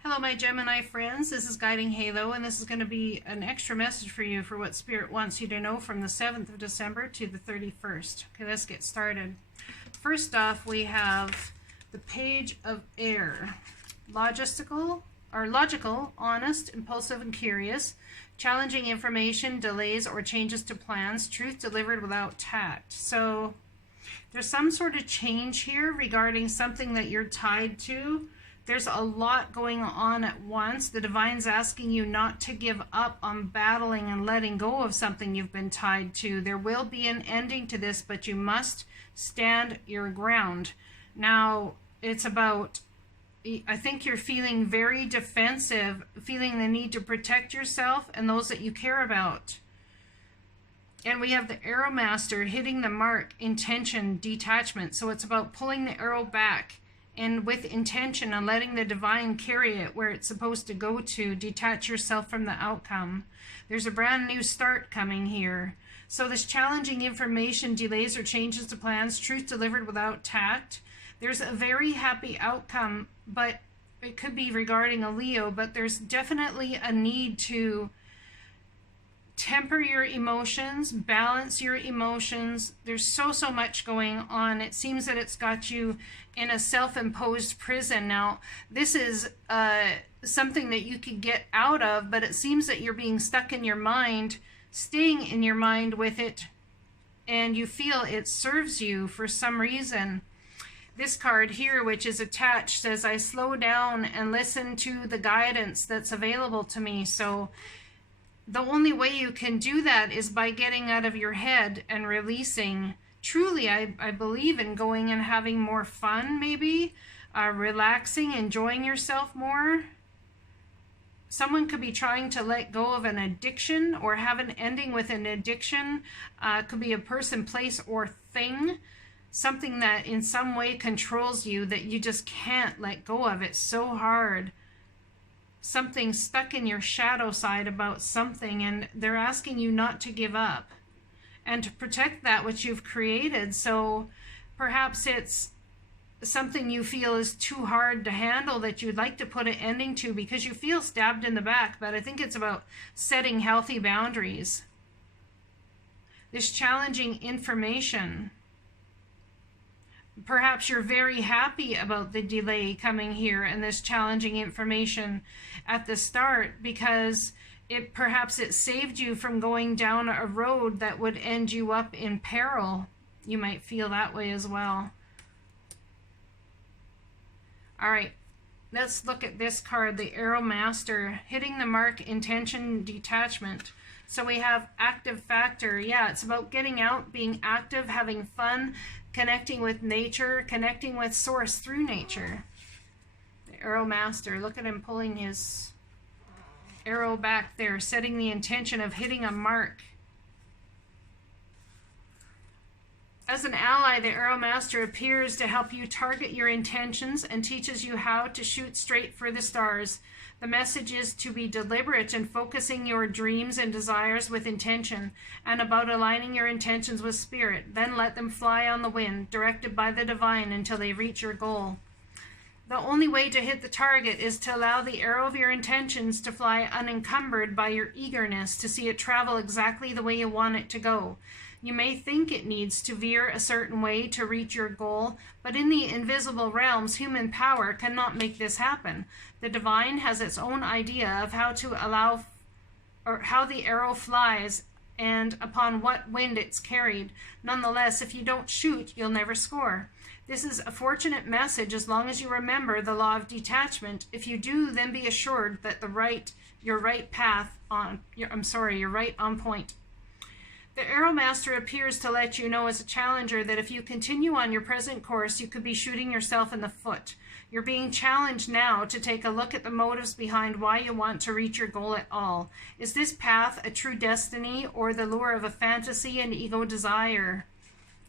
Hello my Gemini friends, this is Guiding Halo, and this is going to be an extra message for you for what Spirit wants you to know from the 7th of December to the 31st. Okay, let's get started. First off, we have the Page of Air. Logical, honest, impulsive, and curious. Challenging information, delays, or changes to plans. Truth delivered without tact. So there's some sort of change here regarding something that you're tied to. There's a lot going on at once. The Divine's asking you not to give up on battling and letting go of something you've been tied to. There will be an ending to this, but you must stand your ground. Now, it's about, I think you're feeling very defensive, feeling the need to protect yourself and those that you care about. And we have the Arrow Master hitting the mark, intention, detachment. So it's about pulling the arrow back and with intention and letting the Divine carry it where it's supposed to go to. Detach yourself from the outcome. There's a brand new start coming here. So this challenging information, delays or changes to plans, truth delivered without tact. There's a very happy outcome, but it could be regarding a Leo, but there's definitely a need to temper your emotions, balance your emotions. There's so much going on. It seems that it's got you in a self-imposed prison. Now, this is something that you could get out of, but it seems that you're being stuck in your mind, staying in your mind with it, and you feel it serves you for some reason. This card here, which is attached, says, I slow down and listen to the guidance that's available to me. So the only way you can do that is by getting out of your head and releasing. Truly, I believe in going and having more fun, maybe, relaxing, enjoying yourself more. Someone could be trying to let go of an addiction or have an ending with an addiction. Could be a person, place, or thing. Something that in some way controls you that you just can't let go of. It's so hard. Something stuck in your shadow side about something, and they're asking you not to give up and to protect that which you've created. So perhaps it's something you feel is too hard to handle that you'd like to put an ending to because you feel stabbed in the back. But I think it's about setting healthy boundaries. This challenging information. Perhaps you're very happy about the delay coming here and this challenging information at the start because perhaps it saved you from going down a road that would end you up in peril. You might feel that way as well. All right, let's look at this card, the Arrow Master, hitting the mark, intention, detachment. So we have active factor. Yeah, it's about getting out, being active, having fun, connecting with nature, connecting with source through nature. The Arrow Master, look at him pulling his arrow back there, setting the intention of hitting a mark. As an ally, the Arrow Master appears to help you target your intentions and teaches you how to shoot straight for the stars. The message is to be deliberate in focusing your dreams and desires with intention, and about aligning your intentions with spirit. Then let them fly on the wind, directed by the Divine until they reach your goal. The only way to hit the target is to allow the arrow of your intentions to fly unencumbered by your eagerness to see it travel exactly the way you want it to go. You may think it needs to veer a certain way to reach your goal, but in the invisible realms, human power cannot make this happen. The Divine has its own idea of how to allow, or how the arrow flies and upon what wind it's carried. Nonetheless, if you don't shoot, you'll never score. This is a fortunate message as long as you remember the law of detachment. If you do, then be assured that you're right on point. The Arrow Master appears to let you know as a challenger that if you continue on your present course, you could be shooting yourself in the foot. You're being challenged now to take a look at the motives behind why you want to reach your goal at all. Is this path a true destiny or the lure of a fantasy and ego desire?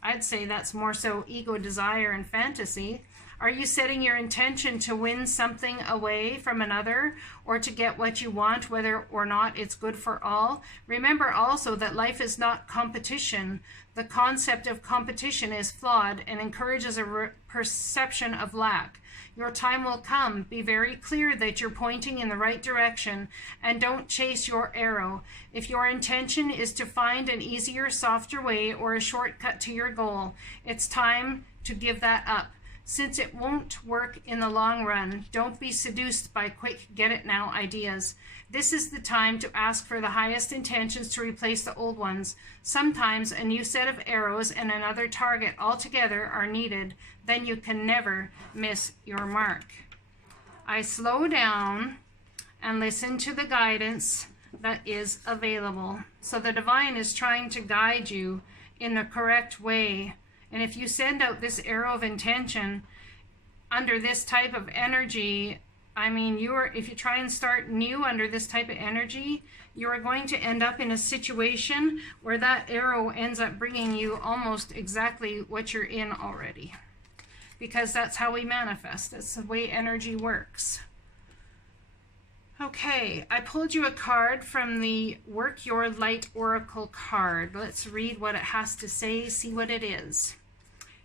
I'd say that's more so ego desire and fantasy. Are you setting your intention to win something away from another or to get what you want, whether or not it's good for all? Remember also that life is not competition. The concept of competition is flawed and encourages a perception of lack. Your time will come. Be very clear that you're pointing in the right direction and don't chase your arrow. If your intention is to find an easier, softer way or a shortcut to your goal, it's time to give that up. Since it won't work in the long run, don't be seduced by quick get-it-now ideas. This is the time to ask for the highest intentions to replace the old ones. Sometimes a new set of arrows and another target altogether are needed. Then you can never miss your mark. I slow down and listen to the guidance that is available. So the divine is trying to guide you in the correct way. And if you send out this arrow of intention under this type of energy, I mean, if you try and start new under this type of energy, you are going to end up in a situation where that arrow ends up bringing you almost exactly what you're in already. Because that's how we manifest. That's the way energy works. Okay, I pulled you a card from the Work Your Light Oracle card. Let's read what it has to say, see what it is.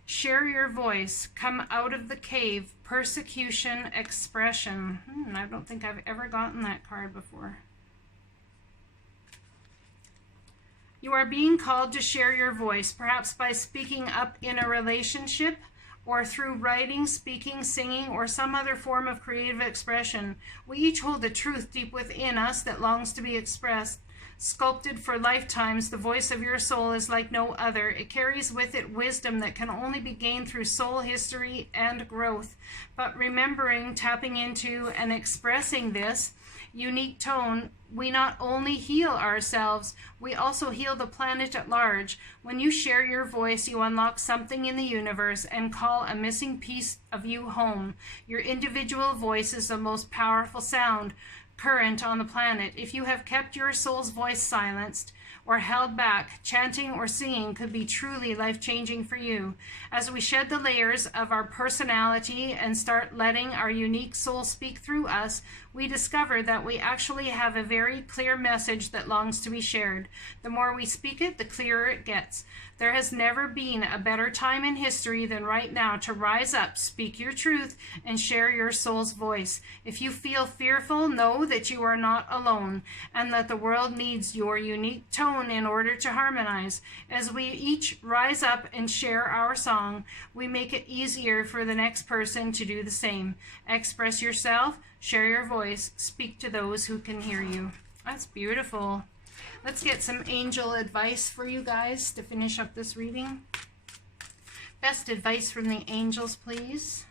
Share your voice. Come out of the cave. Persecution expression. I don't think I've ever gotten that card before. You are being called to share your voice, perhaps by speaking up in a relationship, or through writing, speaking, singing, or some other form of creative expression. We each hold the truth deep within us that longs to be expressed. Sculpted for lifetimes, the voice of your soul is like no other. It carries with it wisdom that can only be gained through soul history and growth. But remembering, tapping into, and expressing this unique tone, we not only heal ourselves, we also heal the planet at large. When you share your voice, you unlock something in the universe and call a missing piece of you home. Your individual voice is the most powerful sound current on the planet. If you have kept your soul's voice silenced or held back, chanting or singing could be truly life-changing for you. As we shed the layers of our personality and start letting our unique soul speak through us, we discover that we actually have a very clear message that longs to be shared. The more we speak it, the clearer it gets. There has never been a better time in history than right now to rise up, speak your truth, and share your soul's voice. If you feel fearful, know that you are not alone, and that the world needs your unique tone in order to harmonize. As we each rise up and share our song, we make it easier for the next person to do the same. Express yourself, share your voice, speak to those who can hear you. That's beautiful. Let's get some angel advice for you guys to finish up this reading. Best advice from the angels, please.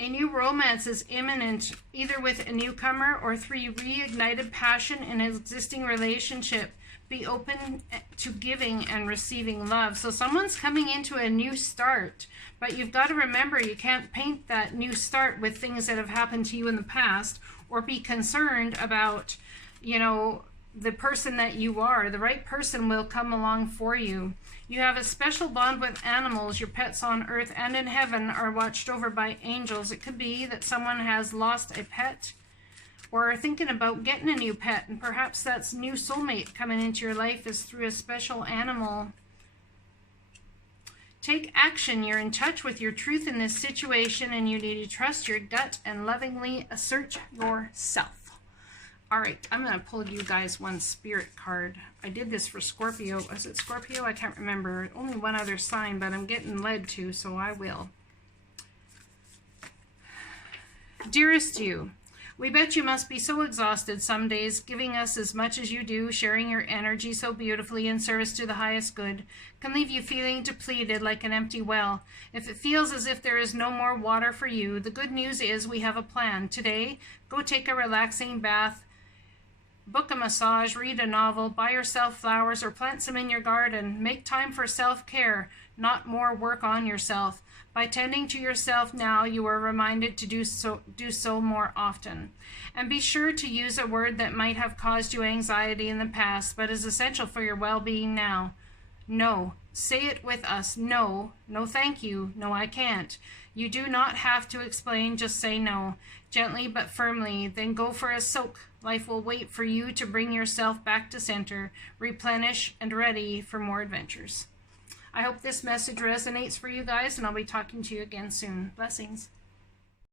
A new romance is imminent, either with a newcomer or through reignited passion in an existing relationship. Be open to giving and receiving love. So someone's coming into a new start, but you've got to remember you can't paint that new start with things that have happened to you in the past, or be concerned about, the person that you are. The right person will come along for you. You have a special bond with animals. Your pets on earth and in heaven are watched over by angels. It could be that someone has lost a pet or are thinking about getting a new pet, and perhaps that's new soulmate coming into your life is through a special animal. Take action. You're in touch with your truth in this situation, and you need to trust your gut and lovingly assert yourself. All right, I'm going to pull you guys one spirit card. I did this for Scorpio. Was it Scorpio? I can't remember. Only one other sign, but I'm getting led to, so I will. Dearest you, we bet you must be so exhausted some days, giving us as much as you do, sharing your energy so beautifully in service to the highest good, can leave you feeling depleted like an empty well. If it feels as if there is no more water for you, the good news is we have a plan. Today, go take a relaxing bath Book a massage, read a novel, buy yourself flowers, or plant some in your garden. Make time for self-care, not more work on yourself. By tending to yourself now, you are reminded to do so more often. And be sure to use a word that might have caused you anxiety in the past, but is essential for your well-being now. No. Say it with us. No. No, thank you. No, I can't. You do not have to explain, just say no. Gently but firmly, then go for a soak. Life will wait for you to bring yourself back to center, replenish, and ready for more adventures. I hope this message resonates for you guys, and I'll be talking to you again soon. Blessings.